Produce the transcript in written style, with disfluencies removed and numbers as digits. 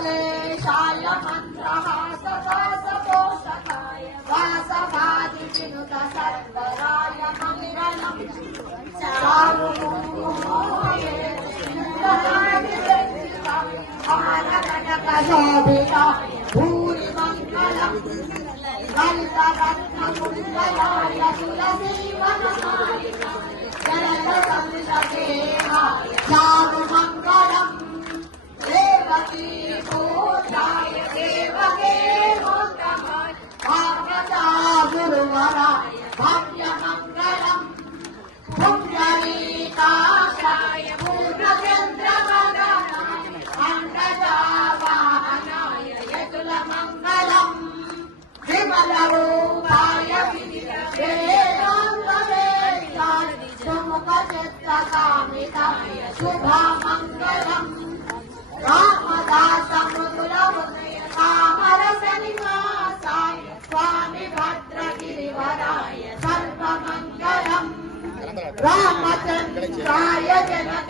सर्वेशाय मन्त्रः सदासतोषकाय वासवादिविनुत सर्वराय मङ्गलम् भूरि मङ्गलम् ललितरत्नकुण्डलाय तुलसीवनमाय जलदसंसदेहाय चारुमङ्गलम् देवकी पूजाय देवके मोक्षमाय भागवता गुरुवराय भव्यमङ्गलम् पुण्डरीकाक्षाय पूर्णचन्द्रवदनाय खण्डजावाहनाय यतुलमङ्गलम् विमलरूपाय वेदान्तवेद्याय सुमुखचित्तकामिताय शुभमङ्गलम् रामदासमृदुलमुदय कामरसनिवासाय स्वामी भद्रगिरिवराय सर्वमङ्गलम् रामचन्द्राय जनक